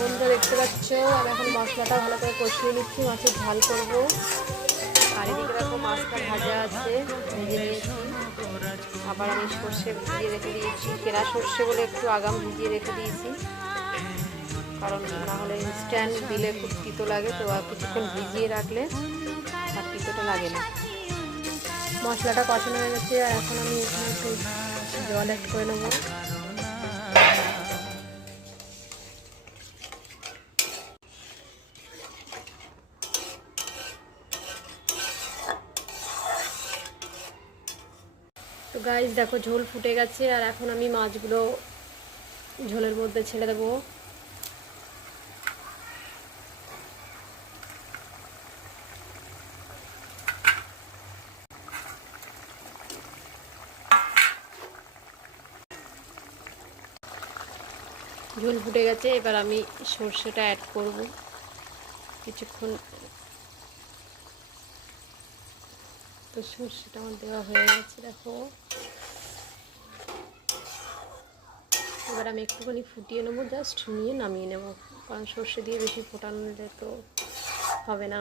বন্ধুরা দেখতে পাচ্ছ আমি এখন মশলাটা ভালো করে কষিয়ে নিচ্ছি, মাছের ঝাল করব। আর এদিকে দেখো মাছটা ভাজা আছে, ভেজে নিয়েছি। আবার আমি সর্ষে ভিজিয়ে রেখে দিয়েছি, কেনা সর্ষে বলে একটু আগাম ভিজিয়ে রেখে দিয়েছি, কারণ না হলে ইনস্ট্যান্ট দিলে খুব তিতো লাগে। তো আর কিছুক্ষণ ভিজিয়ে রাখলে আর তিতোটা লাগে না। মশলাটা কষানো হয়ে গেছে, আর এখন আমি এখানে একটু জল অ্যাড করে নেবো। তো গাইস দেখো ঝোল ফুটে গেছে, আর এখন আমি মাছগুলো ঝোলের মধ্যে ছেড়ে দেবো। ঝোল ফুটে গেছে, এবার আমি সর্ষেটা অ্যাড করব কিছুক্ষণ। তো সর্ষেটা আমার দেওয়া হয়ে গেছে দেখো। এবার আমি একটুখানি ফুটিয়ে নেবো, জাস্ট নিয়ে নামিয়ে নেব, কারণ সর্ষে দিয়ে বেশি ফোটানো তো হবে না।